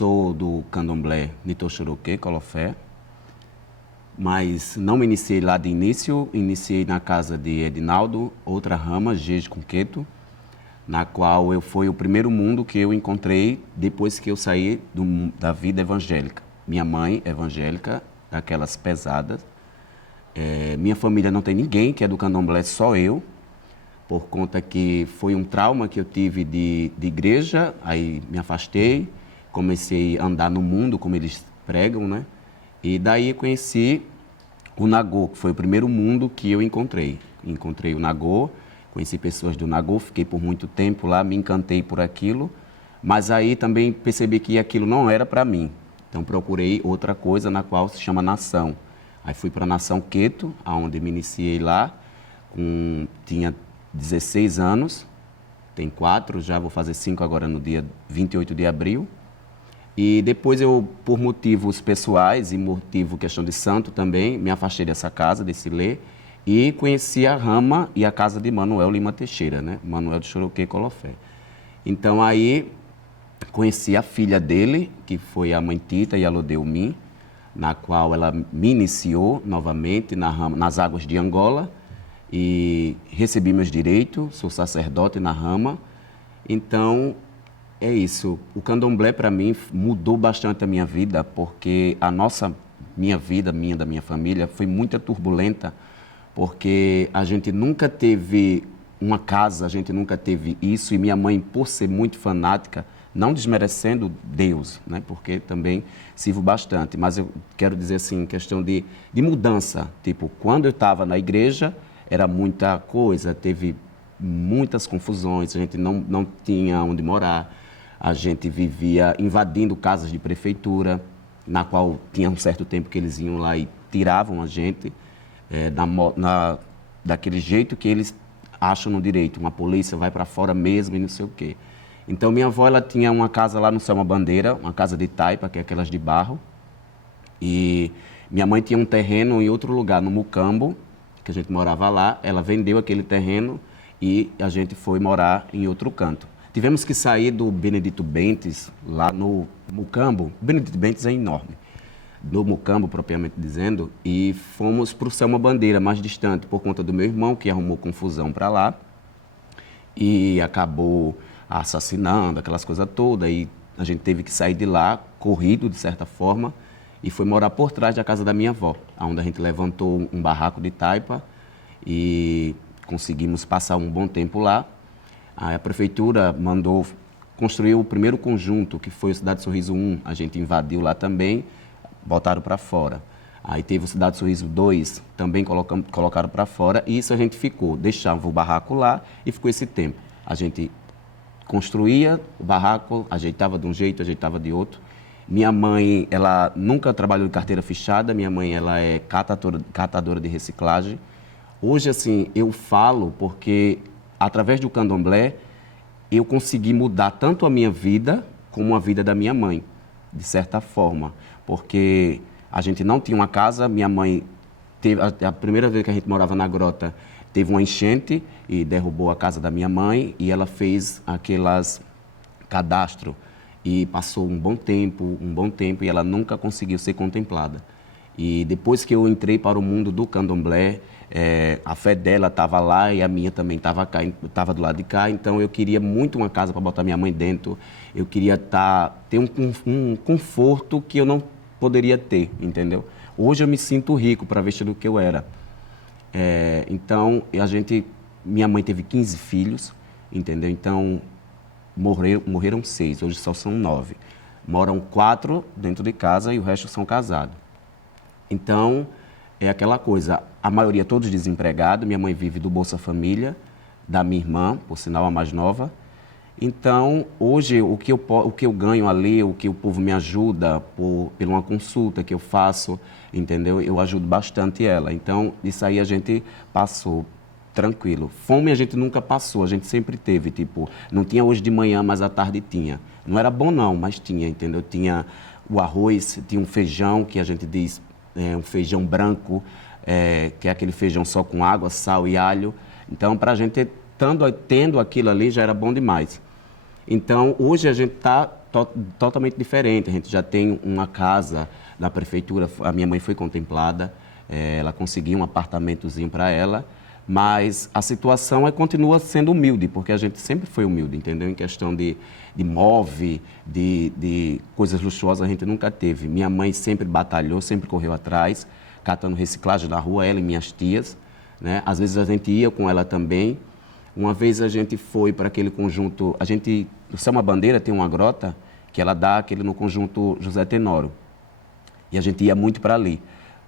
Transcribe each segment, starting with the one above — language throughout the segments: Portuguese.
sou do candomblé Nitoxuruque, Colofé, mas não me iniciei lá de início, iniciei na casa de Edinaldo, outra rama, Jeje Cunqueto, na qual foi o primeiro mundo que eu encontrei depois que eu saí da vida evangélica. Minha mãe evangélica, aquelas pesadas. Minha família não tem ninguém que é do candomblé, só eu, por conta que foi um trauma que eu tive de igreja, aí me afastei, comecei a andar no mundo, como eles pregam, né? E daí conheci o Nagô, que foi o primeiro mundo que eu encontrei. Encontrei o Nagô, conheci pessoas do Nagô, fiquei por muito tempo lá, me encantei por aquilo, mas aí também percebi que aquilo não era para mim. Então procurei outra coisa na qual se chama Nação. Aí fui para a Nação Queto, onde me iniciei lá, tinha 16 anos, tem 4, já vou fazer 5 agora no dia 28 de abril. E depois eu, por motivos pessoais e motivo questão de santo também, me afastei dessa casa, desse lê, e conheci a rama e a casa de Manuel Lima Teixeira, né? Manuel de Xuruque Colofé. Então aí conheci a filha dele, que foi a mãe Tita e a Lodeumi, na qual ela me iniciou novamente nas águas de Angola e recebi meus direitos, sou sacerdote na rama. Então, é isso. O candomblé, para mim, mudou bastante a minha vida, porque minha vida, da minha família, foi muito turbulenta, porque a gente nunca teve uma casa, a gente nunca teve isso, e minha mãe, por ser muito fanática, não desmerecendo Deus, né? Porque também sirvo bastante, mas eu quero dizer assim, questão de mudança, tipo, quando eu estava na igreja, era muita coisa, teve muitas confusões, a gente não tinha onde morar, a gente vivia invadindo casas de prefeitura, na qual tinha um certo tempo que eles iam lá e tiravam a gente, daquele jeito que eles acham no direito, uma polícia vai para fora mesmo e não sei o quê. Então, minha avó, ela tinha uma casa lá no Selma Bandeira, uma casa de taipa, que é aquelas de barro. E minha mãe tinha um terreno em outro lugar, no Mucambo, que a gente morava lá. Ela vendeu aquele terreno e a gente foi morar em outro canto. Tivemos que sair do Benedito Bentes, lá no Mucambo. O Benedito Bentes é enorme. Do Mucambo, propriamente dizendo, e fomos para o Selma Bandeira, mais distante, por conta do meu irmão, que arrumou confusão para lá. E acabou assassinando, aquelas coisas todas, e a gente teve que sair de lá, corrido de certa forma, e foi morar por trás da casa da minha avó, onde a gente levantou um barraco de taipa e conseguimos passar um bom tempo lá. Aí a prefeitura mandou construir o primeiro conjunto, que foi o Cidade Sorriso 1, a gente invadiu lá também, botaram para fora. Aí teve o Cidade Sorriso 2, também colocaram para fora, e isso a gente ficou, deixava o barraco lá e ficou esse tempo. A gente construía o barraco, ajeitava de um jeito, ajeitava de outro. Minha mãe, ela nunca trabalhou de carteira fechada, minha mãe, ela é catadora de reciclagem. Hoje, assim, eu falo porque, através do candomblé, eu consegui mudar tanto a minha vida como a vida da minha mãe, de certa forma. Porque a gente não tinha uma casa, minha mãe teve, a primeira vez que a gente morava na grota, teve uma enchente e derrubou a casa da minha mãe e ela fez aquelas cadastro e passou um bom tempo e ela nunca conseguiu ser contemplada. E depois que eu entrei para o mundo do candomblé, a fé dela estava lá e a minha também estava do lado de cá, então eu queria muito uma casa para botar minha mãe dentro, eu queria ter um conforto que eu não poderia ter, entendeu? Hoje eu me sinto rico para vestir do que eu era. Então, minha mãe teve 15 filhos, entendeu? Então, morreram 6, hoje só são 9. Moram 4 dentro de casa e o resto são casados. Então, é aquela coisa, a maioria todos desempregados, minha mãe vive do Bolsa Família, da minha irmã, por sinal a mais nova. Então, hoje, o que eu ganho ali, o que o povo me ajuda por uma consulta que eu faço, entendeu? Eu ajudo bastante ela. Então, isso aí a gente passou tranquilo. Fome a gente nunca passou, a gente sempre teve, tipo, não tinha hoje de manhã, mas à tarde tinha. Não era bom não, mas tinha, entendeu? Tinha o arroz, tinha um feijão, que a gente diz, um feijão branco, que é aquele feijão só com água, sal e alho. Então, para a gente, tendo aquilo ali, já era bom demais. Então, hoje a gente está totalmente diferente. A gente já tem uma casa na prefeitura, a minha mãe foi contemplada, ela conseguiu um apartamentozinho para ela, mas a situação continua sendo humilde, porque a gente sempre foi humilde, entendeu? Em questão de móvel, de coisas luxuosas, a gente nunca teve. Minha mãe sempre batalhou, sempre correu atrás, catando reciclagem na rua, ela e minhas tias, né? Às vezes a gente ia com ela também. Uma vez a gente foi para aquele conjunto, no Selma Bandeira tem uma grota que ela dá aquele no conjunto José Tenório. E a gente ia muito para ali.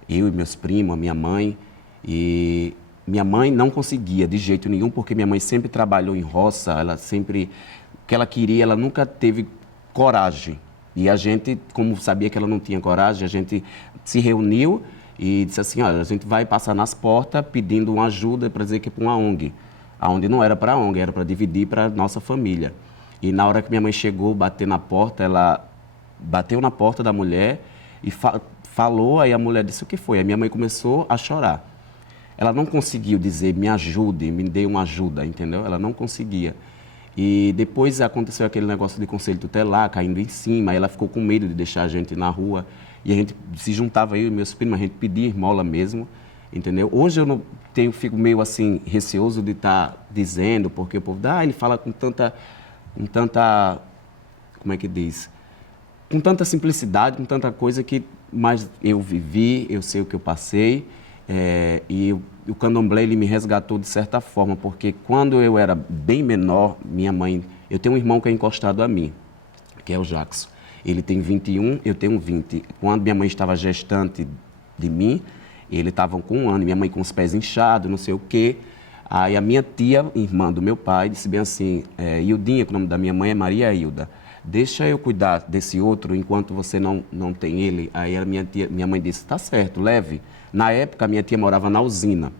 Eu e meus primos, a minha mãe. E minha mãe não conseguia de jeito nenhum, porque minha mãe sempre trabalhou em roça, ela sempre, o que ela queria, ela nunca teve coragem. E a gente, como sabia que ela não tinha coragem, a gente se reuniu e disse assim, olha, a gente vai passar nas portas pedindo uma ajuda para dizer que é para uma ONG. Aonde não era para a ONG, era para dividir para a nossa família. E na hora que minha mãe chegou, bateu na porta, ela bateu na porta da mulher e falou, aí a mulher disse o que foi. Aí minha mãe começou a chorar. Ela não conseguiu dizer, me ajude, me dê uma ajuda, entendeu? Ela não conseguia. E depois aconteceu aquele negócio de conselho tutelar, caindo em cima, aí ela ficou com medo de deixar a gente na rua. E a gente se juntava, eu e meus primos, a gente pedia esmola mesmo, entendeu? Hoje eu não fico meio assim, receoso de estar dizendo, porque o povo, ele fala com tanta, como é que diz? Com tanta simplicidade, com tanta coisa que mais eu vivi, eu sei o que eu passei. E o candomblé ele me resgatou de certa forma, porque quando eu era bem menor, minha mãe, eu tenho um irmão que é encostado a mim, que é o Jackson. Ele tem 21, eu tenho 20. Quando minha mãe estava gestante de mim, ele estava com 1 ano, minha mãe com os pés inchados, não sei o quê. Aí a minha tia, irmã do meu pai, disse bem assim, Hildinha, que o nome da minha mãe é Maria Hilda, deixa eu cuidar desse outro enquanto você não tem ele. Aí a minha mãe disse, tá certo, leve. Na época, a minha tia morava na usina.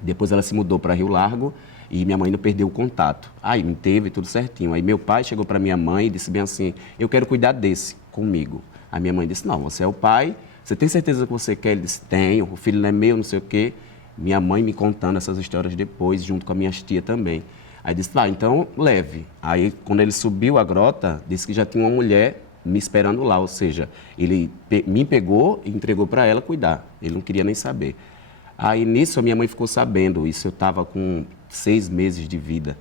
Depois ela se mudou para Rio Largo e minha mãe não perdeu o contato. Aí me teve tudo certinho. Aí meu pai chegou para minha mãe e disse bem assim, eu quero cuidar desse comigo. Aí minha mãe disse, não, você é o pai, você tem certeza que você quer? Ele disse, tenho, o filho não é meu, não sei o quê. Minha mãe me contando essas histórias depois, junto com as minhas tias também. Aí disse, então leve. Aí quando ele subiu a grota, disse que já tinha uma mulher me esperando lá, ou seja, ele me pegou e entregou para ela cuidar. Ele não queria nem saber. Aí nisso a minha mãe ficou sabendo, isso eu estava com 6 meses de vida.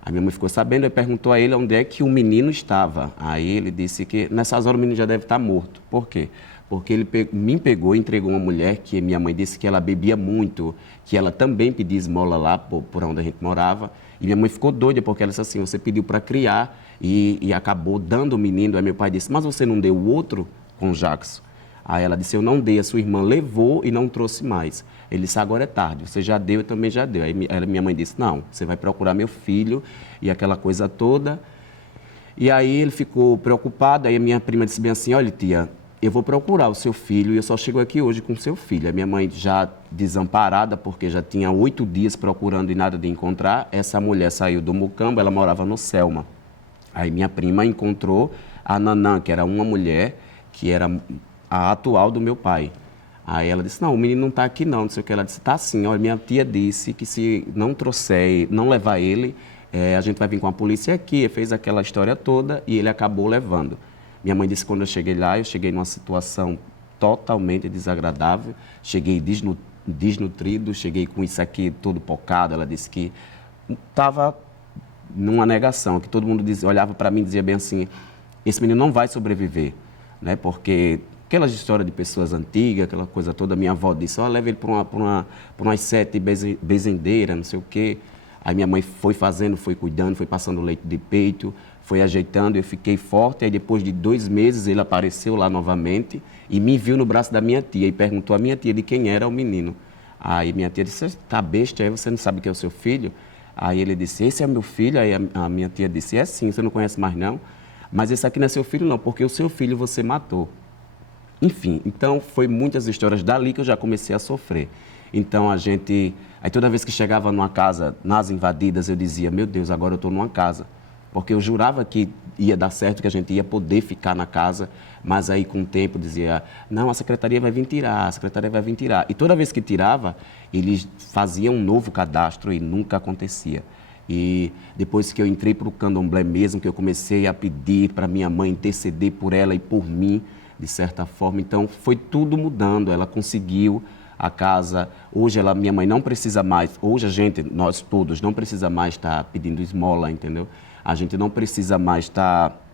A minha mãe ficou sabendo e perguntou a ele onde é que o menino estava. Aí ele disse que nessas horas o menino já deve estar morto. Por quê? Porque ele me pegou e entregou uma mulher que minha mãe disse que ela bebia muito, que ela também pedia esmola lá por onde a gente morava. E minha mãe ficou doida porque ela disse assim, você pediu para criar e acabou dando o menino. Aí meu pai disse, mas você não deu o outro com o Jackson? Aí ela disse, eu não dei, a sua irmã levou e não trouxe mais. Ele disse, agora é tarde, você já deu, eu também já deu. Aí minha mãe disse, não, você vai procurar meu filho e aquela coisa toda. E aí ele ficou preocupado, aí a minha prima disse bem assim, olha tia, eu vou procurar o seu filho e eu só chego aqui hoje com o seu filho. A minha mãe já desamparada, porque já tinha 8 dias procurando e nada de encontrar, essa mulher saiu do Mucambo, ela morava no Selma. Aí minha prima encontrou a Nanã, que era uma mulher, que era a atual do meu pai. Aí ela disse, não, o menino não está aqui não sei o que. Ela disse, tá sim, olha, minha tia disse que se não trouxer, não levar ele, a gente vai vir com a polícia aqui. Fez aquela história toda e ele acabou levando. Minha mãe disse que quando eu cheguei lá, eu cheguei numa situação totalmente desagradável, cheguei desnutrido, cheguei com isso aqui todo pocado. Ela disse que estava numa negação, que todo mundo olhava para mim e dizia bem assim, esse menino não vai sobreviver, né? Porque aquelas histórias de pessoas antigas, aquela coisa toda, minha avó disse, leva ele para umas 7 bezendeiras, não sei o quê. Aí minha mãe foi fazendo, foi cuidando, foi passando leite de peito, foi ajeitando, eu fiquei forte. Aí depois de 2 meses ele apareceu lá novamente e me viu no braço da minha tia e perguntou à minha tia de quem era o menino. Aí minha tia disse, tá besta, aí você não sabe que é o seu filho? Aí ele disse, esse é meu filho. Aí a minha tia disse, é sim, você não conhece mais não? Mas esse aqui não é seu filho não, porque o seu filho você matou. Enfim, então foi muitas histórias dali que eu já comecei a sofrer. Então aí toda vez que chegava numa casa, nas invadidas, eu dizia, meu Deus, agora eu estou numa casa. Porque eu jurava que ia dar certo, que a gente ia poder ficar na casa, mas aí com o tempo dizia, não, a secretaria vai vir tirar, a secretaria vai vir tirar. E toda vez que tirava, eles faziam um novo cadastro e nunca acontecia. E depois que eu entrei para o candomblé mesmo, que eu comecei a pedir para minha mãe interceder por ela e por mim, de certa forma, então foi tudo mudando. Ela conseguiu a casa. Hoje minha mãe não precisa mais, hoje a gente, nós todos, não precisa mais estar pedindo esmola, entendeu? A gente não precisa mais estar...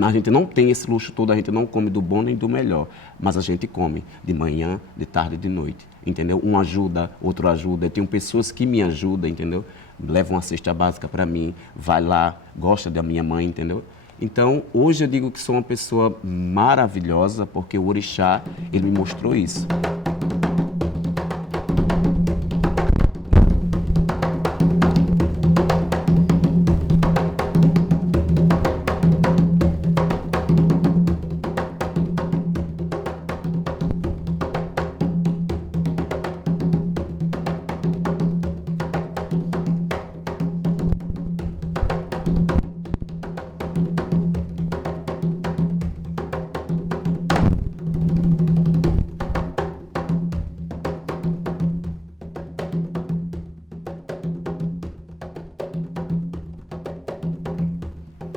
A gente não tem esse luxo todo, a gente não come do bom nem do melhor, mas a gente come de manhã, de tarde e de noite, entendeu? Um ajuda, outro ajuda. Eu tenho pessoas que me ajudam, entendeu? Levam uma cesta básica para mim, vai lá, gosta da minha mãe, entendeu? Então, hoje eu digo que sou uma pessoa maravilhosa, porque o orixá, ele me mostrou isso.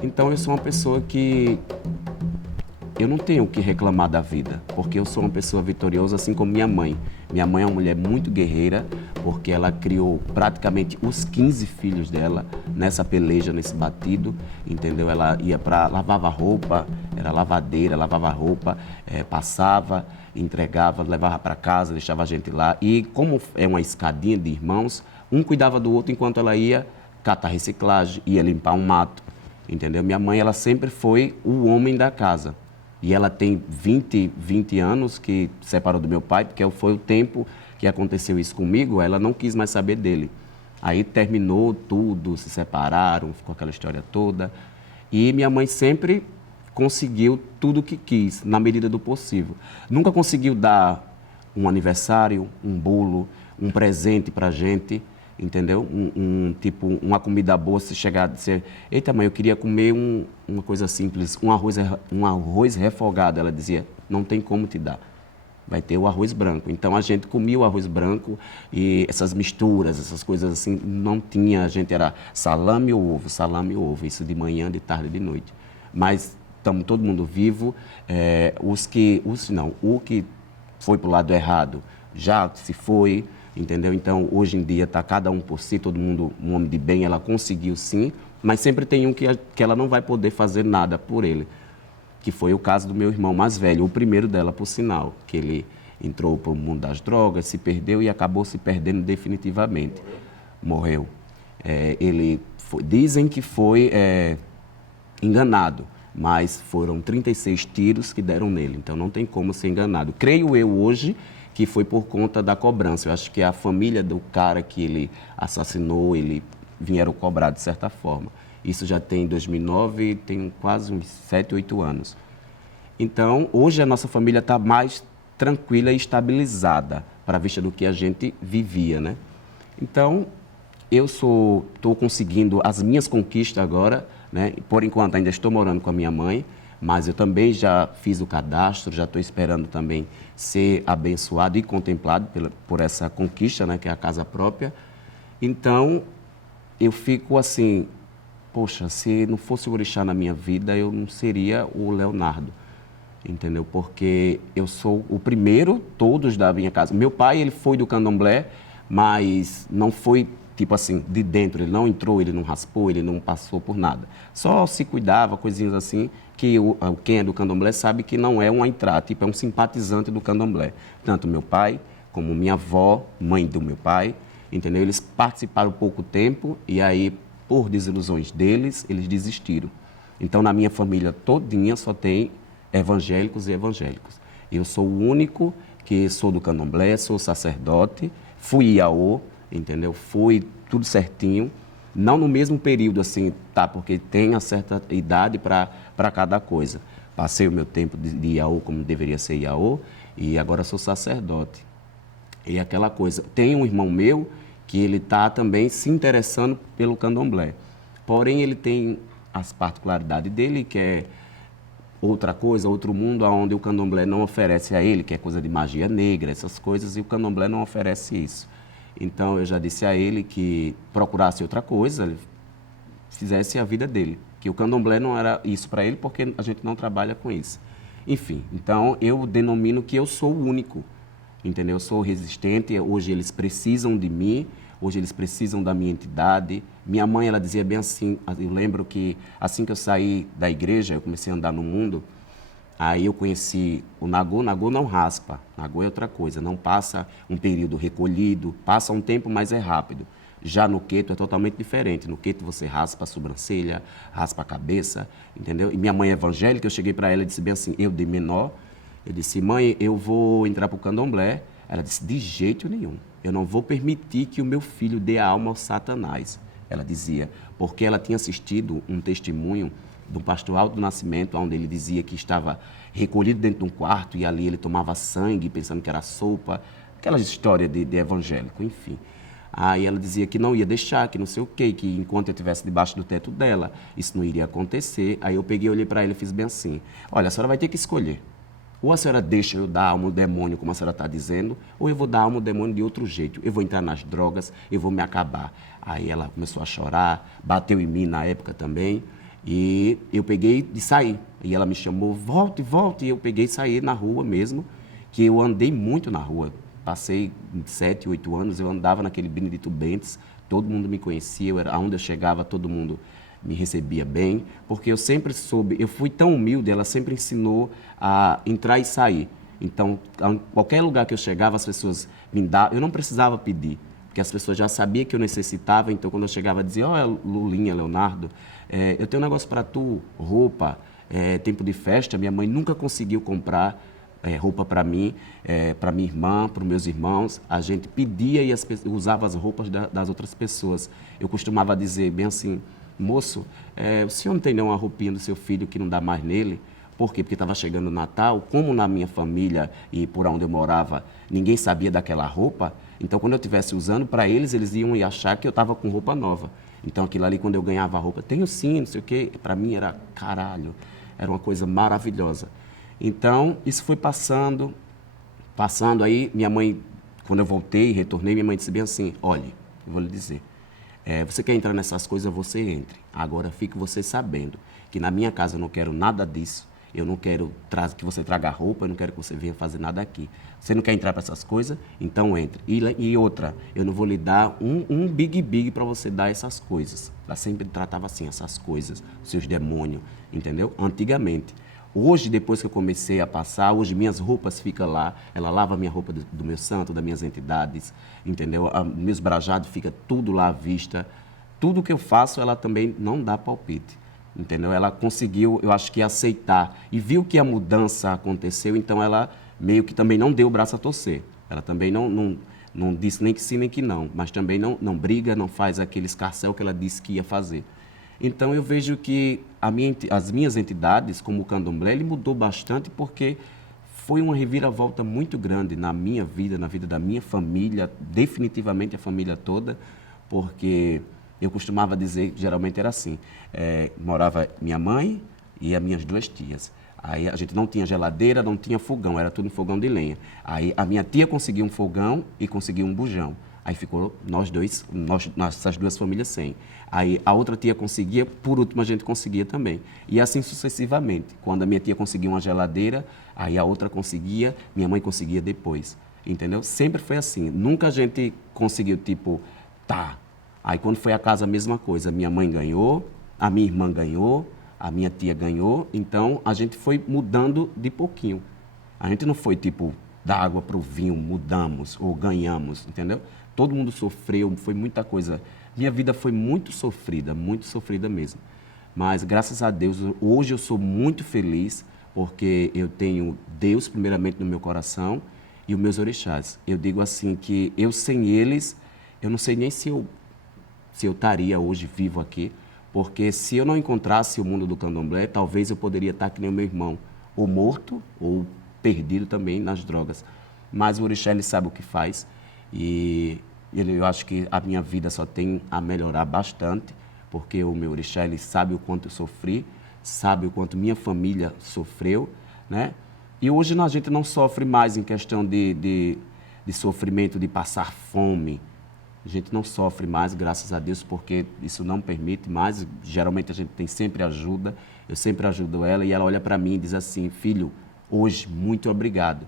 Então, eu sou uma pessoa que eu não tenho o que reclamar da vida, porque eu sou uma pessoa vitoriosa, assim como minha mãe. Minha mãe é uma mulher muito guerreira, porque ela criou praticamente os 15 filhos dela nessa peleja, nesse batido, entendeu? Ela ia para lavava roupa, era lavadeira, lavava roupa, passava, entregava, levava para casa, deixava a gente lá. E como é uma escadinha de irmãos, um cuidava do outro enquanto ela ia catar reciclagem, ia limpar um mato, entendeu? Minha mãe, ela sempre foi o homem da casa. E ela tem 20 anos que separou do meu pai, porque foi o tempo que aconteceu isso comigo, ela não quis mais saber dele. Aí terminou tudo, se separaram, ficou aquela história toda. E minha mãe sempre conseguiu tudo o que quis, na medida do possível. Nunca conseguiu dar um aniversário, um bolo, um presente pra gente, entendeu? Tipo, uma comida boa, se chegar a dizer, eita mãe, eu queria comer uma coisa simples, um arroz refogado. Ela dizia, não tem como te dar, vai ter o arroz branco. Então a gente comia o arroz branco e essas misturas, essas coisas assim, não tinha, a gente era salame ou ovo, isso de manhã, de tarde e de noite. Mas estamos todo mundo vivo, o que foi para o lado errado já se foi, entendeu? Então, hoje em dia, está cada um por si, todo mundo um homem de bem, ela conseguiu sim, mas sempre tem um que ela não vai poder fazer nada por ele, que foi o caso do meu irmão mais velho, o primeiro dela, por sinal, que ele entrou para o mundo das drogas, se perdeu e acabou se perdendo definitivamente. Morreu. Dizem que foi enganado, mas foram 36 tiros que deram nele, então não tem como ser enganado. Creio eu hoje que foi por conta da cobrança. Eu acho que a família do cara que ele assassinou, ele vieram cobrar de certa forma. Isso já tem 2009, tem quase uns 7, 8 anos. Então, hoje a nossa família está mais tranquila e estabilizada para a vista do que a gente vivia, né? Então, eu estou conseguindo as minhas conquistas agora, né? Por enquanto ainda estou morando com a minha mãe, mas eu também já fiz o cadastro, já estou esperando também ser abençoado e contemplado por essa conquista, né, que é a casa própria. Então, eu fico assim, poxa, se não fosse o orixá na minha vida, eu não seria o Leonardo, entendeu? Porque eu sou o primeiro, todos da minha casa. Meu pai, ele foi do candomblé, mas não foi, tipo assim, de dentro. Ele não entrou, ele não raspou, ele não passou por nada. Só se cuidava, coisinhas assim, que quem é do candomblé sabe que não é uma entrada, tipo, é um simpatizante do candomblé. Tanto meu pai, como minha avó, mãe do meu pai, entendeu? Eles participaram pouco tempo e aí, por desilusões deles, eles desistiram. Então, na minha família todinha só tem evangélicos e evangélicos. Eu sou o único que sou do candomblé, sou sacerdote, fui iaô, entendeu? Fui tudo certinho. Não no mesmo período, assim, tá? Porque tem uma certa idade para cada coisa. Passei o meu tempo de iaô como deveria ser iaô e agora sou sacerdote. E aquela coisa. Tem um irmão meu que ele está também se interessando pelo candomblé. Porém, ele tem as particularidades dele, que é outra coisa, outro mundo, onde o candomblé não oferece a ele, que é coisa de magia negra, essas coisas, e o candomblé não oferece isso. Então, eu já disse a ele que procurasse outra coisa, fizesse a vida dele. Que o candomblé não era isso para ele, porque a gente não trabalha com isso. Enfim, então eu denomino que eu sou o único, entendeu? Eu sou resistente, hoje eles precisam de mim, hoje eles precisam da minha entidade. Minha mãe, ela dizia bem assim, eu lembro que assim que eu saí da igreja, eu comecei a andar no mundo, aí eu conheci o Nagô. Nagô não raspa, Nagô é outra coisa, não passa um período recolhido, passa um tempo, mas é rápido. Já no queto é totalmente diferente. No queto você raspa a sobrancelha, raspa a cabeça, entendeu? E minha mãe é evangélica, eu cheguei para ela e disse bem assim, eu de menor, eu disse, mãe, eu vou entrar para o candomblé. Ela disse, de jeito nenhum, eu não vou permitir que o meu filho dê a alma ao Satanás. Ela dizia, porque ela tinha assistido um testemunho do pastor Aldo Nascimento, onde ele dizia que estava recolhido dentro de um quarto e ali ele tomava sangue, pensando que era sopa, aquela história de evangélico, enfim. Aí ela dizia que não ia deixar, que não sei o quê, que enquanto eu estivesse debaixo do teto dela, isso não iria acontecer. Aí eu peguei, olhei para ela e fiz bem assim, olha, a senhora vai ter que escolher. Ou a senhora deixa eu dar alma ao demônio, como a senhora está dizendo, ou eu vou dar alma ao demônio de outro jeito. Eu vou entrar nas drogas, eu vou me acabar. Aí ela começou a chorar, bateu em mim na época também, e eu peguei e saí. E ela me chamou, volte, volte, e eu peguei e saí na rua mesmo, que eu andei muito na rua. Passei 7, 8 anos, eu andava naquele Benedito Bentes, todo mundo me conhecia, aonde eu chegava, todo mundo me recebia bem, porque eu sempre soube, eu fui tão humilde, ela sempre ensinou a entrar e sair. Então, qualquer lugar que eu chegava, as pessoas me davam, eu não precisava pedir, porque as pessoas já sabiam que eu necessitava, então quando eu chegava, dizia, olha, Lulinha, Leonardo, eu tenho um negócio para tu, roupa, tempo de festa, minha mãe nunca conseguiu comprar roupa para mim, para minha irmã, para os meus irmãos. A gente pedia e usava as roupas das outras pessoas. Eu costumava dizer bem assim, moço, o senhor não tem nenhuma roupinha do seu filho que não dá mais nele? Por quê? Porque estava chegando o Natal, como na minha família e por onde eu morava, ninguém sabia daquela roupa, então quando eu estivesse usando, para eles, eles iam achar que eu estava com roupa nova. Então aquilo ali, quando eu ganhava a roupa, tenho sim, não sei o quê, para mim era caralho, era uma coisa maravilhosa. Então, isso foi passando, aí, minha mãe, quando eu voltei, retornei, minha mãe disse bem assim, olhe, eu vou lhe dizer, você quer entrar nessas coisas, você entre. Agora, fique você sabendo que na minha casa eu não quero nada disso, eu não quero que você traga roupa, eu não quero que você venha fazer nada aqui. Você não quer entrar para essas coisas? Então entre. E outra, eu não vou lhe dar um big para você dar essas coisas. Ela sempre tratava assim, essas coisas, seus demônios, entendeu? Antigamente. Hoje, depois que eu comecei a passar, hoje minhas roupas ficam lá, ela lava a minha roupa do meu santo, das minhas entidades, entendeu? Meus brajados fica tudo lá à vista. Tudo que eu faço, ela também não dá palpite, entendeu? Ela conseguiu, eu acho que aceitar e viu que a mudança aconteceu, então ela meio que também não deu o braço a torcer. Ela também não disse nem que sim, nem que não, mas também não briga, não faz aquele escarcéu que ela disse que ia fazer. Então eu vejo que as minhas entidades, como o candomblé, ele mudou bastante porque foi uma reviravolta muito grande na minha vida, na vida da minha família, definitivamente a família toda, porque eu costumava dizer, geralmente era assim, morava minha mãe e as minhas 2 tias. Aí a gente não tinha geladeira, não tinha fogão, era tudo em fogão de lenha. Aí a minha tia conseguiu um fogão e conseguiu um bujão. Aí ficou nossas 2 famílias sem. Aí a outra tia conseguia, por último a gente conseguia também. E assim sucessivamente. Quando a minha tia conseguia uma geladeira, aí a outra conseguia, minha mãe conseguia depois. Entendeu? Sempre foi assim. Nunca a gente conseguiu, tipo, tá. Aí quando foi a casa, a mesma coisa. Minha mãe ganhou, a minha irmã ganhou, a minha tia ganhou. Então a gente foi mudando de pouquinho. A gente não foi, tipo, da água para o vinho, mudamos ou ganhamos, entendeu? Todo mundo sofreu, foi muita coisa. Minha vida foi muito sofrida mesmo. Mas, graças a Deus, hoje eu sou muito feliz, porque eu tenho Deus, primeiramente, no meu coração e os meus orixás. Eu digo assim que eu, sem eles, eu não sei nem se eu estaria hoje vivo aqui, porque se eu não encontrasse o mundo do candomblé, talvez eu poderia estar que nem o meu irmão, ou morto, ou perdido também nas drogas. Mas o orixá, ele sabe o que faz. E eu acho que a minha vida só tem a melhorar bastante, porque o meu orixá, ele sabe o quanto eu sofri, sabe o quanto minha família sofreu, né? E hoje a gente não sofre mais em questão de sofrimento, de passar fome, A gente não sofre mais, graças a Deus, porque isso não permite mais. Geralmente a gente tem sempre ajuda, eu sempre ajudo ela e ela olha para mim e diz assim, filho, hoje, muito obrigado.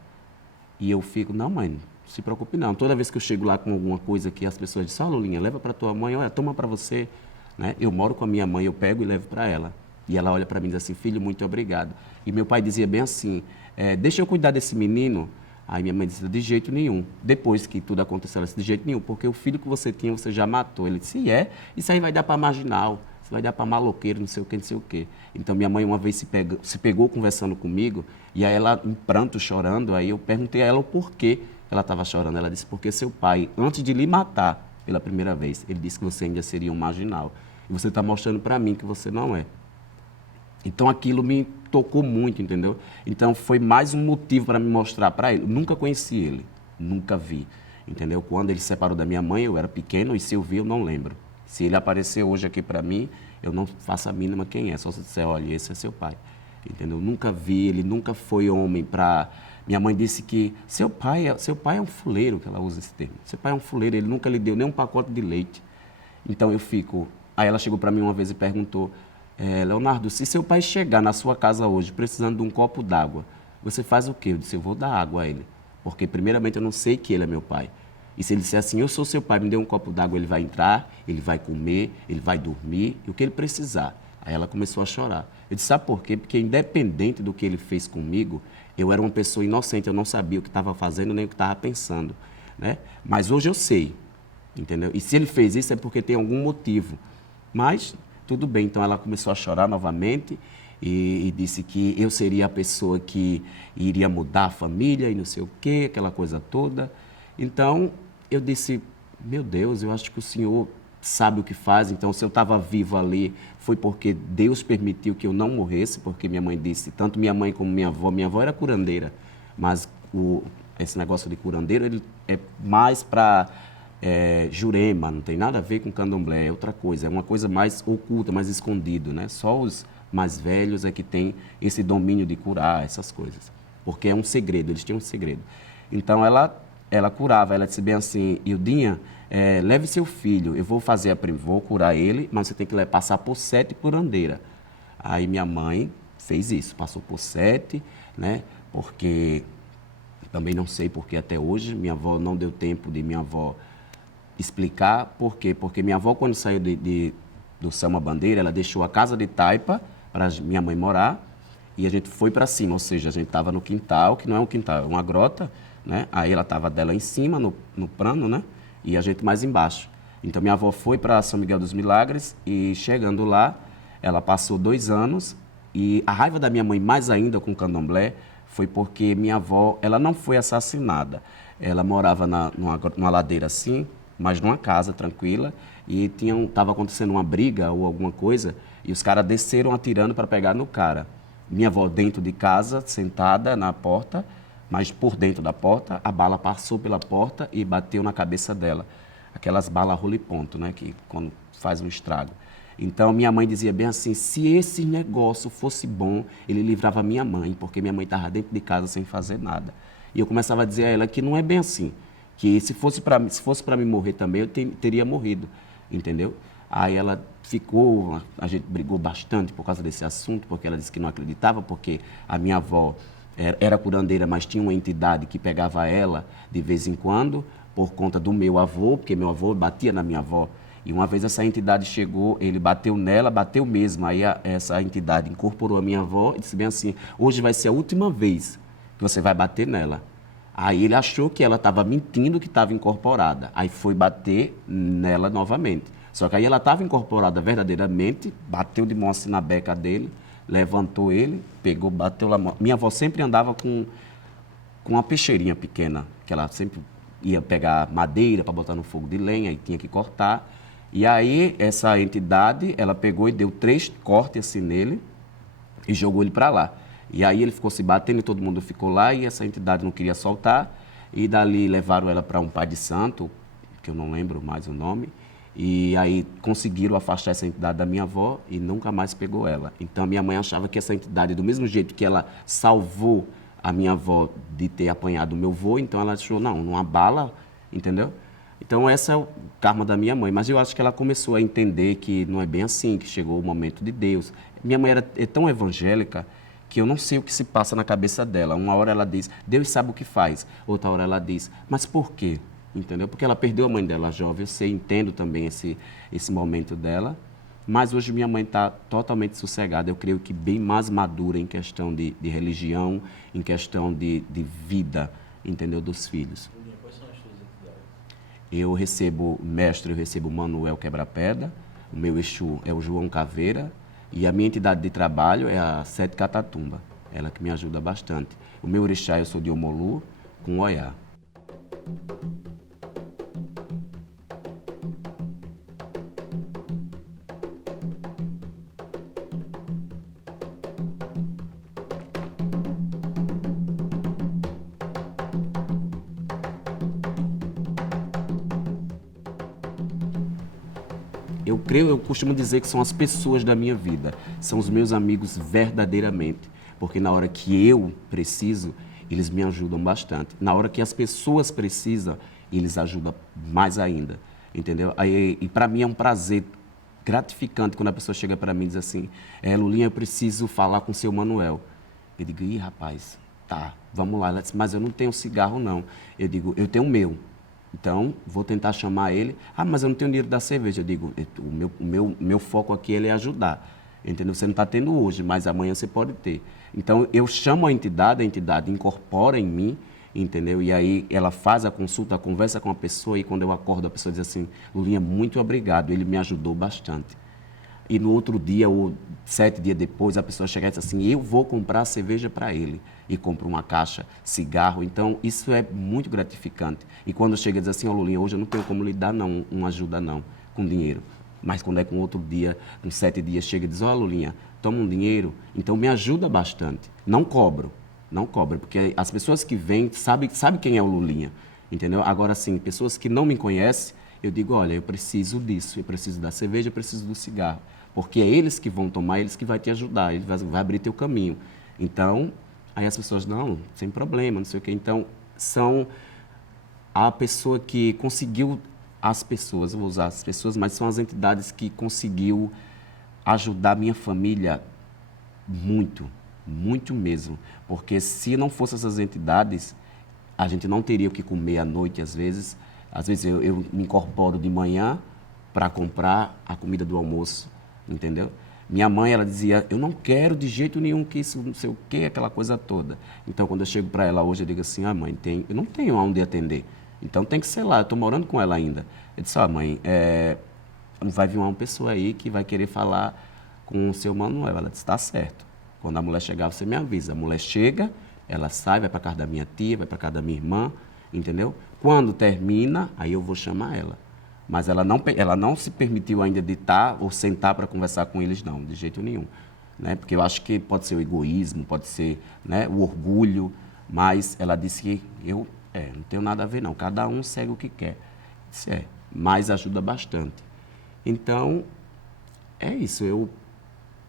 E eu fico, não mãe, não se preocupe não. Toda vez que eu chego lá com alguma coisa que as pessoas dizem, ó Lulinha, leva para tua mãe, olha, toma para você. Né? Eu moro com a minha mãe, eu pego e levo para ela. E ela olha para mim e diz assim, filho, muito obrigado. E meu pai dizia bem assim, deixa eu cuidar desse menino. Aí minha mãe disse, de jeito nenhum. Depois que tudo aconteceu, ela disse, de jeito nenhum, porque o filho que você tinha, você já matou. Ele disse, isso aí vai dar para marginal, isso vai dar para maloqueiro, não sei o que, não sei o quê. Então minha mãe uma vez se pegou conversando comigo, e aí ela, em pranto, chorando, aí eu perguntei a ela o porquê ela estava chorando. Ela disse, porque seu pai, antes de lhe matar pela primeira vez, ele disse que você ainda seria um marginal. E você está mostrando para mim que você não é. Então aquilo me tocou muito, entendeu? Então foi mais um motivo para me mostrar para ele. Eu nunca conheci ele, nunca vi, entendeu? Quando ele se separou da minha mãe, eu era pequeno e se eu vi, eu não lembro. Se ele aparecer hoje aqui para mim, eu não faço a mínima quem é. Só se disser, olha, esse é seu pai, entendeu? Nunca vi, ele nunca foi homem para... Minha mãe disse que seu pai é um fuleiro, que ela usa esse termo. Seu pai é um fuleiro, ele nunca lhe deu nem um pacote de leite. Então eu fico... Aí ela chegou para mim uma vez e perguntou, Leonardo, se seu pai chegar na sua casa hoje precisando de um copo d'água, você faz o quê? Eu disse, eu vou dar água a ele. Porque primeiramente eu não sei que ele é meu pai. E se ele disser assim, eu sou seu pai, me dê um copo d'água, ele vai entrar, ele vai comer, ele vai dormir, e o que ele precisar. Aí ela começou a chorar. Eu disse, sabe por quê? Porque independente do que ele fez comigo, eu era uma pessoa inocente, eu não sabia o que estava fazendo nem o que estava pensando. Né? Mas hoje eu sei, entendeu? E se ele fez isso é porque tem algum motivo. Mas tudo bem, então ela começou a chorar novamente e disse que eu seria a pessoa que iria mudar a família e não sei o quê, aquela coisa toda. Então eu disse, meu Deus, eu acho que o Senhor sabe o que faz, então se eu estava vivo ali foi porque Deus permitiu que eu não morresse, porque minha mãe disse, tanto minha mãe como minha avó era curandeira, mas esse negócio de curandeiro ele é mais para... Jurema, não tem nada a ver com candomblé, é outra coisa, é uma coisa mais oculta, mais escondido, né? Só os mais velhos é que tem esse domínio de curar essas coisas, porque é um segredo, eles tinham um segredo. Então ela curava, ela disse bem assim, Ildinha, leve seu filho, eu vou vou curar ele, mas você tem que passar por 7 curandeiras. Aí minha mãe fez isso, passou por 7, né? Porque também não sei porque até hoje minha avó não deu tempo de minha avó explicar por quê. Porque minha avó, quando saiu do Selma Bandeira, ela deixou a casa de taipa para minha mãe morar e a gente foi para cima, ou seja, a gente estava no quintal, que não é um quintal, é uma grota, né? Aí ela estava dela em cima, no plano, né? E a gente mais embaixo. Então minha avó foi para São Miguel dos Milagres e chegando lá, ela passou 2 anos e a raiva da minha mãe mais ainda com o candomblé foi porque minha avó, ela não foi assassinada. Ela morava numa ladeira assim, mas numa casa tranquila, e estava acontecendo uma briga ou alguma coisa, e os caras desceram atirando para pegar no cara. Minha avó dentro de casa, sentada na porta, mas por dentro da porta, a bala passou pela porta e bateu na cabeça dela. Aquelas balas rolo-ponto, né, que quando faz um estrago. Então, minha mãe dizia bem assim, se esse negócio fosse bom, ele livrava minha mãe, porque minha mãe estava dentro de casa sem fazer nada. E eu começava a dizer a ela que não é bem assim. Que se fosse para me morrer também, eu teria morrido, entendeu? Aí ela ficou, a gente brigou bastante por causa desse assunto, porque ela disse que não acreditava, porque a minha avó era curandeira, mas tinha uma entidade que pegava ela de vez em quando, por conta do meu avô, porque meu avô batia na minha avó. E uma vez essa entidade chegou, ele bateu nela, bateu mesmo. Aí essa entidade incorporou a minha avó e disse bem assim, hoje vai ser a última vez que você vai bater nela. Aí ele achou que ela estava mentindo que estava incorporada. Aí foi bater nela novamente. Só que aí ela estava incorporada verdadeiramente, bateu de mão assim na beca dele, levantou ele, pegou, bateu lá. Minha avó sempre andava com uma peixeirinha pequena, que ela sempre ia pegar madeira para botar no fogo de lenha e tinha que cortar. E aí essa entidade, ela pegou e deu 3 cortes assim nele e jogou ele para lá. E aí ele ficou se batendo e todo mundo ficou lá e essa entidade não queria soltar. E dali levaram ela para um pai de santo, que eu não lembro mais o nome. E aí conseguiram afastar essa entidade da minha avó e nunca mais pegou ela. Então a minha mãe achava que essa entidade, do mesmo jeito que ela salvou a minha avó de ter apanhado o meu avô, então ela achou, não abala, entendeu? Então, esse é o karma da minha mãe. Mas eu acho que ela começou a entender que não é bem assim, que chegou o momento de Deus. Minha mãe é tão evangélica que eu não sei o que se passa na cabeça dela. Uma hora ela diz, Deus sabe o que faz. Outra hora ela diz, mas por quê? Entendeu? Porque ela perdeu a mãe dela jovem. Eu sei, entendo também esse momento dela. Mas hoje minha mãe está totalmente sossegada. Eu creio que bem mais madura em questão de religião, em questão de vida, entendeu? Dos filhos. Quais são as suas entidades? Eu recebo mestre, eu recebo Manuel Quebra-Pedra, o meu Exu é o João Caveira e a minha entidade de trabalho é a Sete Catatumba, ela que me ajuda bastante. O meu orixá eu sou de Omolu com Oiá. Eu creio, eu costumo dizer que são as pessoas da minha vida, são os meus amigos verdadeiramente, porque na hora que eu preciso, eles me ajudam bastante. Na hora que as pessoas precisam, eles ajudam mais ainda, entendeu? E para mim é um prazer gratificante quando a pessoa chega para mim e diz assim, Lulinha, eu preciso falar com o seu Manuel. Eu digo, ih, rapaz, tá, vamos lá. Ela disse, mas eu não tenho cigarro, não. Eu digo, eu tenho o meu. Então, vou tentar chamar ele. Ah, mas eu não tenho dinheiro da cerveja. Eu digo, o meu foco aqui ele é ajudar. Entendeu? Você não está tendo hoje, mas amanhã você pode ter. Então, eu chamo a entidade incorpora em mim, entendeu? E aí ela faz a consulta, conversa com a pessoa e quando eu acordo, a pessoa diz assim, Lulinha, muito obrigado, ele me ajudou bastante. E no outro dia, ou 7 dias depois, a pessoa chega e diz assim, eu vou comprar cerveja para ele. E compra uma caixa, cigarro. Então, isso é muito gratificante. E quando chega e diz assim, Lulinha, hoje eu não tenho como lhe dar não, uma ajuda não, com dinheiro. Mas quando é com outro dia, com 7 dias, chega e diz, Lulinha, toma um dinheiro. Então, me ajuda bastante. Não cobro, porque as pessoas que vêm sabem quem é o Lulinha. Entendeu? Agora, sim, pessoas que não me conhecem, eu digo, olha, eu preciso disso, eu preciso da cerveja, eu preciso do cigarro. Porque é eles que vão tomar, eles que vão te ajudar, eles vai abrir teu caminho. Então, aí as pessoas, não, sem problema, não sei o quê. Então, são a pessoa que conseguiu, eu vou usar as pessoas, mas são as entidades que conseguiu ajudar a minha família muito, muito mesmo. Porque se não fossem essas entidades, a gente não teria o que comer à noite, às vezes. Às vezes eu me incorporo de manhã para comprar a comida do almoço, entendeu? Minha mãe, ela dizia, eu não quero de jeito nenhum que isso, não sei o quê, aquela coisa toda. Então, quando eu chego para ela hoje, eu digo assim, mãe, eu não tenho aonde atender. Então, tem que ser lá, eu estou morando com ela ainda. Eu disse, mãe, vai vir uma pessoa aí que vai querer falar com o seu Manuel. Ela disse, está certo. Quando a mulher chegar, você me avisa. A mulher chega, ela sai, vai para casa da minha tia, vai para casa da minha irmã, entendeu? Quando termina, aí eu vou chamar ela. Mas ela não se permitiu ainda de estar ou sentar para conversar com eles, não, de jeito nenhum. Né? Porque eu acho que pode ser o egoísmo, pode ser, né, o orgulho, mas ela disse que eu não tenho nada a ver, não. Cada um segue o que quer. Disse, mas ajuda bastante. Então, é isso. Eu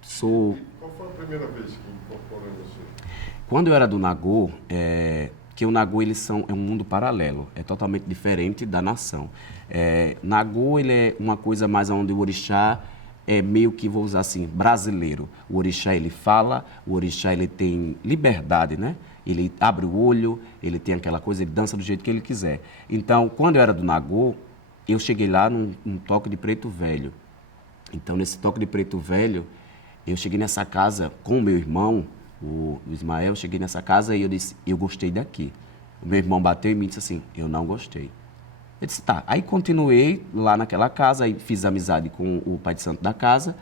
sou... Qual foi a primeira vez que incorporou em você? Quando eu era do Nagô, que o Nagô é um mundo paralelo, é totalmente diferente da nação. Nagô ele é uma coisa mais onde o orixá é meio que, vou usar assim, brasileiro. O orixá ele fala, o orixá ele tem liberdade, né? Ele abre o olho, ele tem aquela coisa, ele dança do jeito que ele quiser. Então, quando eu era do Nagô, eu cheguei lá num toque de preto velho. Então, nesse toque de preto velho, eu cheguei nessa casa com o meu irmão, o Ismael, cheguei nessa casa e eu disse, eu gostei daqui. O meu irmão bateu em mim e disse assim, eu não gostei. Eu disse, tá. Aí continuei lá naquela casa, aí fiz amizade com o pai de santo da casa,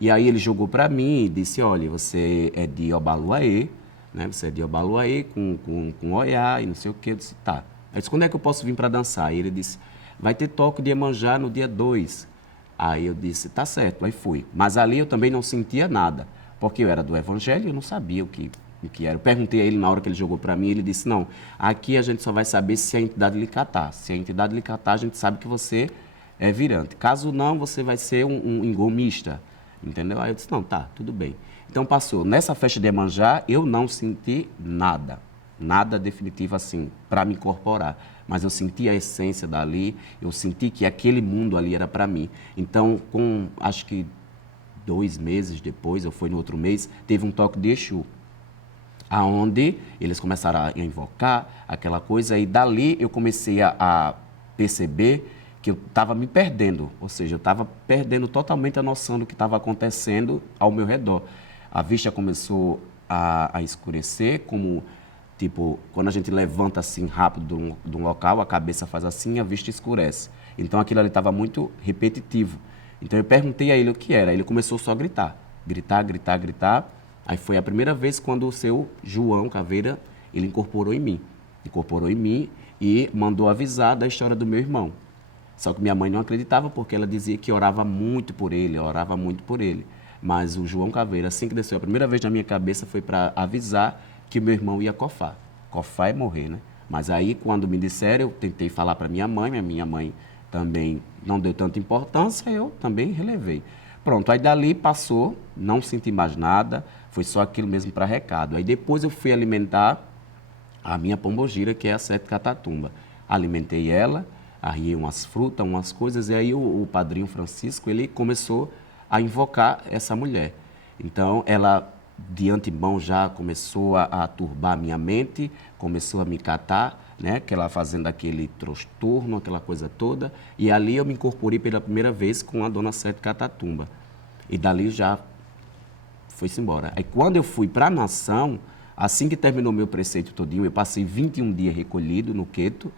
e aí ele jogou para mim e disse, olha, você é de Obaluaê, né? Você é de Obaluaê com Oiá e não sei o quê. Eu disse, tá. Eu disse, quando é que eu posso vir para dançar? Aí ele disse, vai ter toque de Iemanjá no dia 2. Aí eu disse, tá certo, aí fui. Mas ali eu também não sentia nada. Porque eu era do Evangelho e eu não sabia o que era. Eu perguntei a ele na hora que ele jogou para mim, ele disse, não, aqui a gente só vai saber se a entidade lhe catar. Se a entidade lhe catar, a gente sabe que você é virante. Caso não, você vai ser um engomista, entendeu? Aí eu disse, não, tá, tudo bem. Então passou. Nessa festa de Iemanjá, eu não senti nada. nada definitivo assim para me incorporar, mas eu senti a essência dali, eu senti que aquele mundo ali era para mim. Então, acho que 2 meses depois, ou foi no outro mês, teve um toque de Exu, aonde eles começaram a invocar aquela coisa, e dali eu comecei a perceber que eu estava me perdendo, ou seja, eu estava perdendo totalmente a noção do que estava acontecendo ao meu redor. A vista começou a escurecer, como, tipo, quando a gente levanta assim rápido de um local, a cabeça faz assim, a vista escurece. Então aquilo ali estava muito repetitivo. Então eu perguntei a ele o que era, ele começou só a gritar, gritar, gritar, gritar. Aí foi a primeira vez quando o seu João Caveira, ele incorporou em mim e mandou avisar da história do meu irmão. Só que minha mãe não acreditava porque ela dizia que orava muito por ele, orava muito por ele. Mas o João Caveira, assim que desceu a primeira vez na minha cabeça, foi para avisar que meu irmão ia cofar. Cofar é morrer, né? Mas aí, quando me disseram, eu tentei falar para minha mãe também não deu tanta importância, eu também relevei. Pronto, aí dali passou, não senti mais nada, foi só aquilo mesmo para recado. Aí depois eu fui alimentar a minha pombogira, que é a Sete Catatumba. Alimentei ela, arriei umas frutas, umas coisas, e aí o padrinho Francisco, ele começou a invocar essa mulher. Então, ela, de antemão, já começou a turbar a minha mente, começou a me catar, né? Aquela fazendo aquele transtorno, aquela coisa toda. E ali eu me incorporei pela primeira vez com a dona Sete Catatumba. E dali já foi-se embora. Aí quando eu fui para a Nação, assim que terminou meu preceito todinho, eu passei 21 dias recolhido no Queto,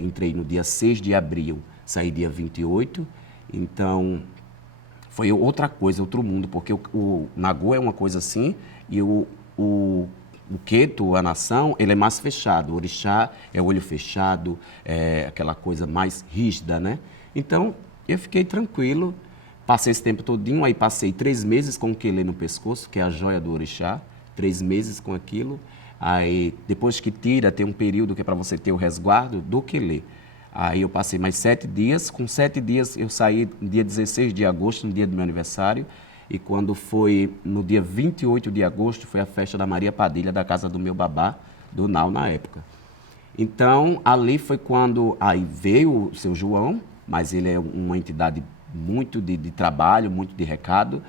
entrei no dia 6 de abril, saí dia 28, então foi outra coisa, outro mundo, porque o Nagô é uma coisa assim, e o Queto, a Nação, ele é mais fechado, o Orixá é o olho fechado, é aquela coisa mais rígida, né? Então, eu fiquei tranquilo, passei esse tempo todinho, aí passei 3 meses com o quelê no pescoço, que é a joia do Orixá, 3 meses com aquilo. Aí, depois que tira, tem um período que é para você ter o resguardo do quelê. Aí eu passei mais 7 dias. Com 7 dias eu saí no dia 16 de agosto, no dia do meu aniversário. E quando foi no dia 28 de agosto, foi a festa da Maria Padilha, da casa do meu babá, do Nau, na época. Então, ali foi quando aí veio o seu João, mas ele é uma entidade muito de trabalho, muito de recado,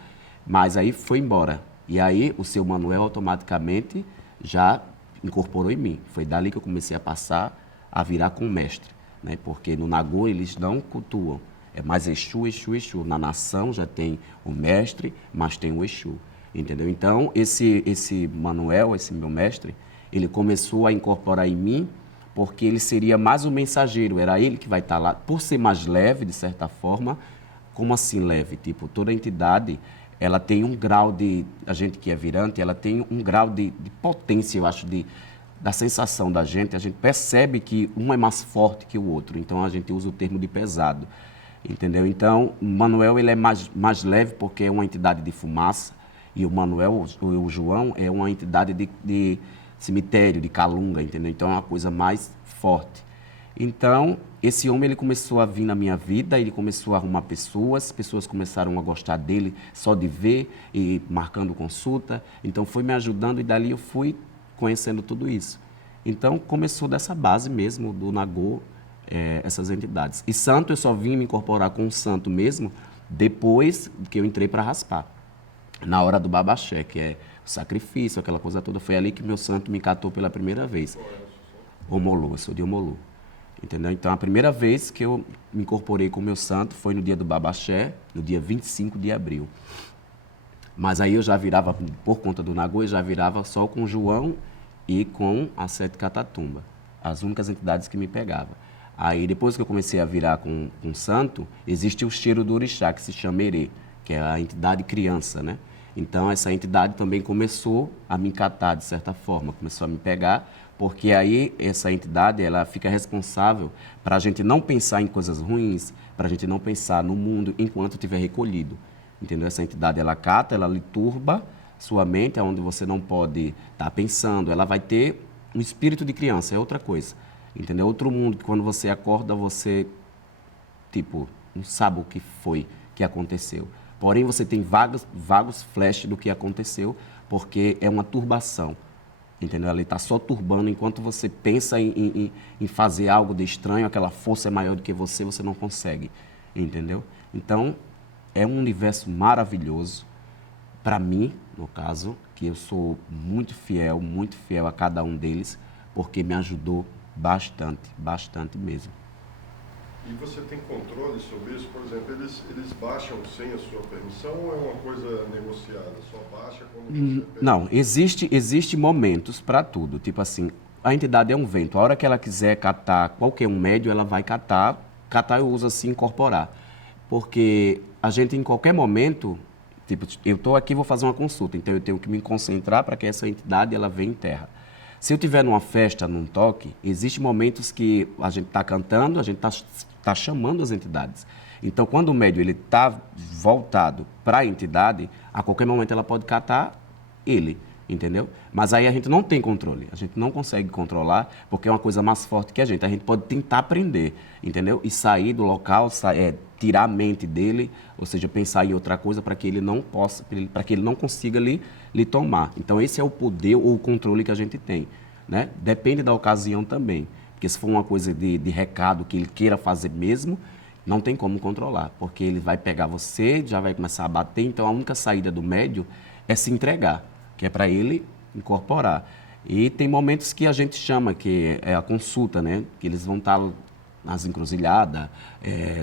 mas aí foi embora. E aí o seu Manuel automaticamente já incorporou em mim. Foi dali que eu comecei a passar a virar com o mestre, né? Porque no Nagô eles não cultuam. É mais Exu, Exu, Exu. Na Nação já tem o mestre, mas tem o Exu, entendeu? Então, esse Manuel, esse meu mestre, ele começou a incorporar em mim porque ele seria mais um mensageiro, era ele que vai estar lá. Por ser mais leve, de certa forma, como assim leve? Tipo, toda entidade, ela tem um grau de, a gente que é virante, ela tem um grau de potência, eu acho, da sensação da gente. A gente percebe que um é mais forte que o outro, então a gente usa o termo de pesado, entendeu? Então, o Manuel, ele é mais leve porque é uma entidade de fumaça, e o Manuel, o João, é uma entidade de cemitério, de calunga, entendeu? Então, é uma coisa mais forte. Então, esse homem, ele começou a vir na minha vida, ele começou a arrumar pessoas começaram a gostar dele só de ver e marcando consulta. Então, foi me ajudando e dali eu fui conhecendo tudo isso. Então, começou dessa base mesmo do Nagô, essas entidades. E santo, eu só vim me incorporar com o santo mesmo depois que eu entrei para raspar. Na hora do babaxé, que é o sacrifício, aquela coisa toda. Foi ali que meu santo me catou pela primeira vez. Omolu, eu sou de Omolu. Entendeu? Então, a primeira vez que eu me incorporei com o meu santo foi no dia do babaxé, no dia 25 de abril. Mas aí eu já virava, por conta do Nagô, eu já virava só com o João e com a Sete Catatumba. As únicas entidades que me pegavam. Aí, depois que eu comecei a virar com o santo, existe o cheiro do orixá, que se chama Erê, que é a entidade criança, né? Então, essa entidade também começou a me encatar, de certa forma, começou a me pegar, porque aí essa entidade, ela fica responsável para a gente não pensar em coisas ruins, para a gente não pensar no mundo enquanto estiver recolhido, entendeu? Essa entidade, ela cata, ela lhe turba sua mente, onde você não pode estar pensando, ela vai ter um espírito de criança, é outra coisa, entendeu? Outro mundo que quando você acorda, você, tipo, não sabe o que foi que aconteceu. Porém, você tem vagos flashes do que aconteceu, porque é uma turbação. entendeu? Ela está só turbando enquanto você pensa em fazer algo de estranho, aquela força é maior do que você não consegue, entendeu? Então, é um universo maravilhoso, para mim, no caso, que eu sou muito fiel a cada um deles, porque me ajudou bastante, bastante mesmo. E você tem controle sobre isso? Por exemplo, eles baixam sem a sua permissão ou é uma coisa negociada? Só baixa quando você permite? Não, existe momentos para tudo. Tipo assim, a entidade é um vento. A hora que ela quiser catar qualquer um médio, ela vai catar. Catar eu uso assim, incorporar. Porque a gente, em qualquer momento, tipo, eu estou aqui, vou fazer uma consulta, então eu tenho que me concentrar para que essa entidade ela venha em terra. Se eu estiver numa festa, num toque, existem momentos que a gente está cantando, a gente está chamando as entidades. Então, quando o médium está voltado para a entidade, a qualquer momento ela pode catar ele, entendeu? Mas aí a gente não tem controle, a gente não consegue controlar, porque é uma coisa mais forte que a gente. A gente pode tentar aprender, entendeu? E sair do local, tirar a mente dele, ou seja, pensar em outra coisa para que ele não possa, para que ele não consiga lhe tomar. Então, esse é o poder ou o controle que a gente tem, né? Depende da ocasião também, porque se for uma coisa de recado que ele queira fazer mesmo, não tem como controlar, porque ele vai pegar você, já vai começar a bater, então a única saída do médium é se entregar, que é para ele incorporar. E tem momentos que a gente chama, que é a consulta, né? Que eles vão estar nas encruzilhadas,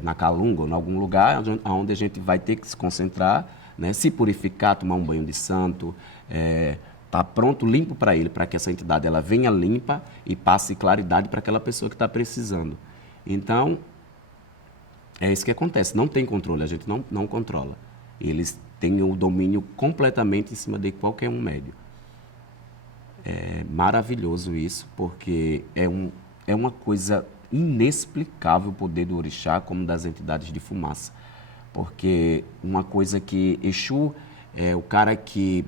na Calunga, ou em algum lugar onde a gente vai ter que se concentrar, né? Se purificar, tomar um banho de santo, tá pronto, limpo para ele, para que essa entidade ela venha limpa e passe claridade para aquela pessoa que está precisando. Então, é isso que acontece, não tem controle, a gente não controla. Eles têm o domínio completamente em cima de qualquer um médium. É maravilhoso isso, porque é uma coisa inexplicável o poder do orixá como das entidades de fumaça. Porque uma coisa que Exu é o cara que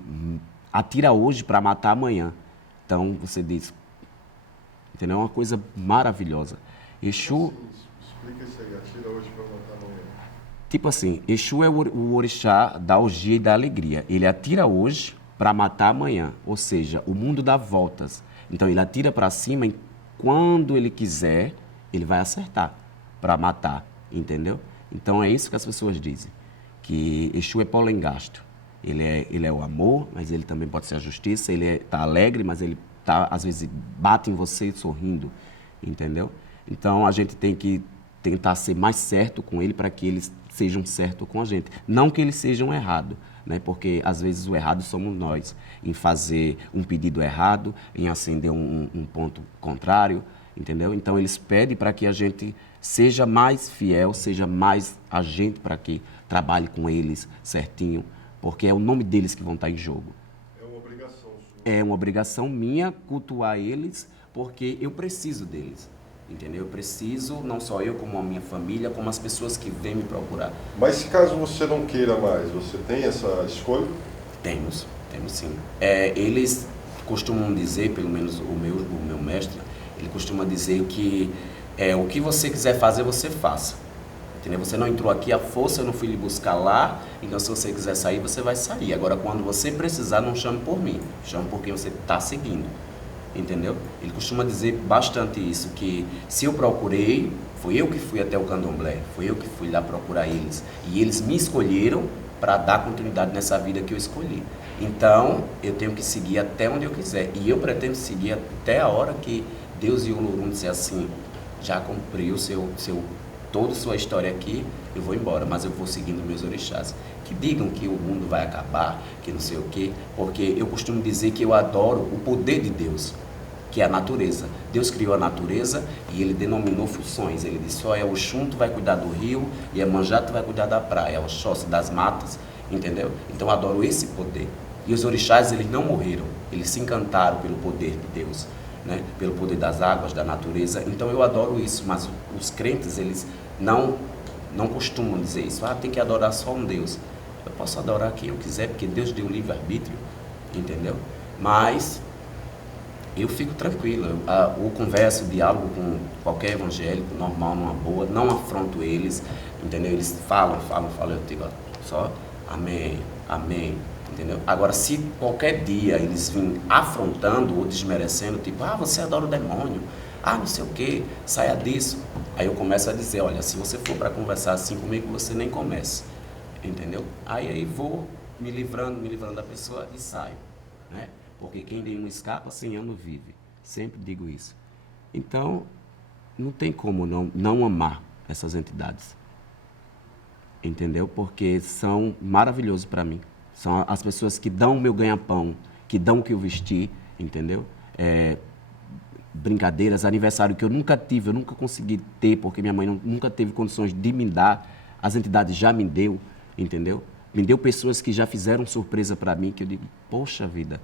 atira hoje para matar amanhã. Então, você diz, entendeu? É uma coisa maravilhosa. Exu... Explica isso aí, atira hoje para matar amanhã. Tipo assim, Exu é o orixá da orgia e da alegria. Ele atira hoje para matar amanhã. Ou seja, o mundo dá voltas. Então, ele atira para cima e quando ele quiser, ele vai acertar para matar, entendeu? Então, é isso que as pessoas dizem, que Exu é polengasto. Ele é o amor, mas ele também pode ser a justiça. Ele está alegre, mas ele às vezes bate em você sorrindo, entendeu? Então, a gente tem que tentar ser mais certo com ele para que eles sejam certos com a gente. Não que eles sejam errados, né? Porque às vezes o errado somos nós, em fazer um pedido errado, em acender um ponto contrário, entendeu? Então eles pedem para que a gente seja mais fiel, seja mais agente para que trabalhe com eles certinho, porque é o nome deles que vão estar em jogo. É uma obrigação sua. É uma obrigação minha cultuar eles, porque eu preciso deles. Entendeu? Eu preciso, não só eu, como a minha família, como as pessoas que vêm me procurar. Mas caso você não queira mais, você tem essa escolha? Temos sim. Eles costumam dizer, pelo menos o meu mestre, ele costuma dizer que o que você quiser fazer, você faça. Entendeu? Você não entrou aqui à força, eu não fui lhe buscar lá, então se você quiser sair, você vai sair. Agora, quando você precisar, não chame por mim, chame por quem você está seguindo. Entendeu? Ele costuma dizer bastante isso, que se eu procurei, foi eu que fui até o candomblé, foi eu que fui lá procurar eles. E eles me escolheram para dar continuidade nessa vida que eu escolhi. Então, eu tenho que seguir até onde eu quiser. E eu pretendo seguir até a hora que Deus e o Olorum disser assim, já cumpriu toda a sua história aqui, eu vou embora, mas eu vou seguindo meus orixás. Que digam que o mundo vai acabar, que não sei o quê, porque eu costumo dizer que eu adoro o poder de Deus, que é a natureza. Deus criou a natureza e ele denominou funções. Ele disse, o Oxum tu vai cuidar do rio, e Iemanjá tu vai cuidar da praia, o Xóssi das matas, entendeu? Então eu adoro esse poder. E os orixás, eles não morreram, eles se encantaram pelo poder de Deus, né? Pelo poder das águas, da natureza. Então eu adoro isso, mas os crentes, eles não costumam dizer isso. Tem que adorar só um Deus. Eu posso adorar quem eu quiser, porque Deus deu livre-arbítrio, entendeu? Mas eu fico tranquilo, eu converso, diálogo com qualquer evangélico, normal, numa boa, não afronto eles, entendeu? Eles falam, eu digo, só amém, amém, entendeu? Agora, se qualquer dia eles virem afrontando ou desmerecendo, tipo, você adora o demônio, não sei o quê, saia disso. Aí eu começo a dizer, olha, se você for para conversar assim comigo, você nem comece, entendeu? Aí vou me livrando da pessoa e saio, né? Porque quem não escapa, 100 anos vive. Sempre digo isso. Então, não tem como não amar essas entidades, entendeu? Porque são maravilhosos para mim. São as pessoas que dão o meu ganha-pão, que dão o que eu vesti, entendeu? Brincadeiras, aniversário que eu nunca tive, eu nunca consegui ter, porque minha mãe nunca teve condições de me dar, as entidades já me deu, entendeu? Me deu pessoas que já fizeram surpresa para mim, que eu digo, poxa vida,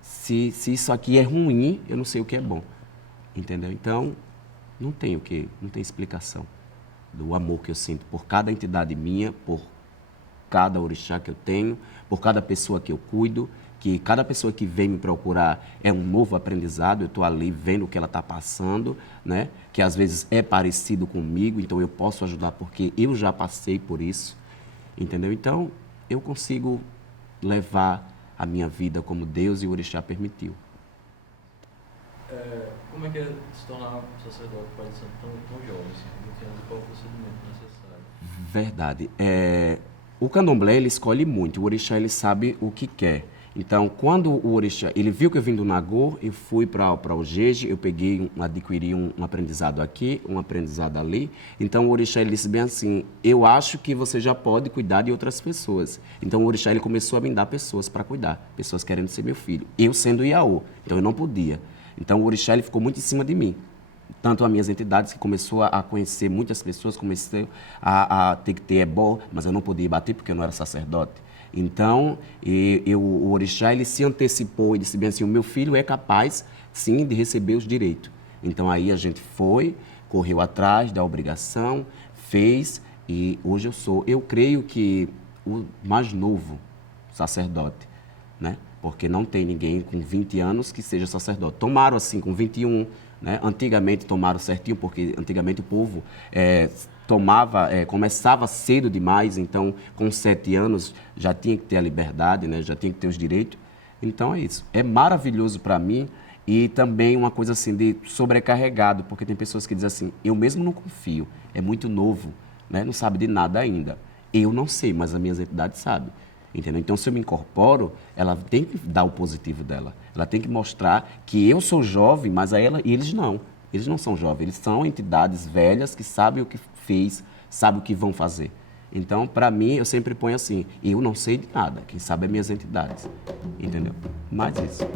se isso aqui é ruim, eu não sei o que é bom, entendeu? Então, não tem explicação do amor que eu sinto por cada entidade minha, por cada orixá que eu tenho, por cada pessoa que eu cuido, que cada pessoa que vem me procurar é um novo aprendizado, eu estou ali vendo o que ela está passando, né? Que às vezes é parecido comigo, então eu posso ajudar porque eu já passei por isso, entendeu? Então, eu consigo levar a minha vida como Deus e o orixá permitiu. Como é que é se tornar sacerdote pai de santo tão jovem, assim, 20 anos, qual é o procedimento necessário? Verdade. O candomblé, ele escolhe muito, o orixá, ele sabe o que quer. Então, quando o orixá, ele viu que eu vim do Nagô, eu fui para o Jeje, eu adquiri um aprendizado aqui, um aprendizado ali. Então, o orixá, ele disse bem assim, eu acho que você já pode cuidar de outras pessoas. Então, o orixá, ele começou a me dar pessoas para cuidar, pessoas querendo ser meu filho. Eu sendo Iaô, então eu não podia. Então, o orixá, ele ficou muito em cima de mim. Tanto as minhas entidades, que começou a conhecer muitas pessoas, comecei a ter que ter ebó, mas eu não podia bater porque eu não era sacerdote. Então, o orixá, ele se antecipou e disse bem assim, o meu filho é capaz, sim, de receber os direitos. Então, aí a gente foi, correu atrás da obrigação, fez, e hoje eu creio que o mais novo sacerdote, né? Porque não tem ninguém com 20 anos que seja sacerdote. Tomaram assim, com 21, né? Antigamente tomaram certinho, porque antigamente o povo começava cedo demais, então com 7 anos já tinha que ter a liberdade, né? Já tinha que ter os direitos. Então é isso. É maravilhoso para mim e também uma coisa assim de sobrecarregado, porque tem pessoas que dizem assim, eu mesmo não confio, é muito novo, né? Não sabe de nada ainda. Eu não sei, mas as minhas entidades sabem. Entendeu? Então, se eu me incorporo, ela tem que dar o positivo dela. Ela tem que mostrar que eu sou jovem, mas eles não. Eles não são jovens, eles são entidades velhas que sabem o que fez, sabem o que vão fazer. Então, para mim, eu sempre ponho assim, eu não sei de nada, quem sabe é minhas entidades. Entendeu? Mais isso.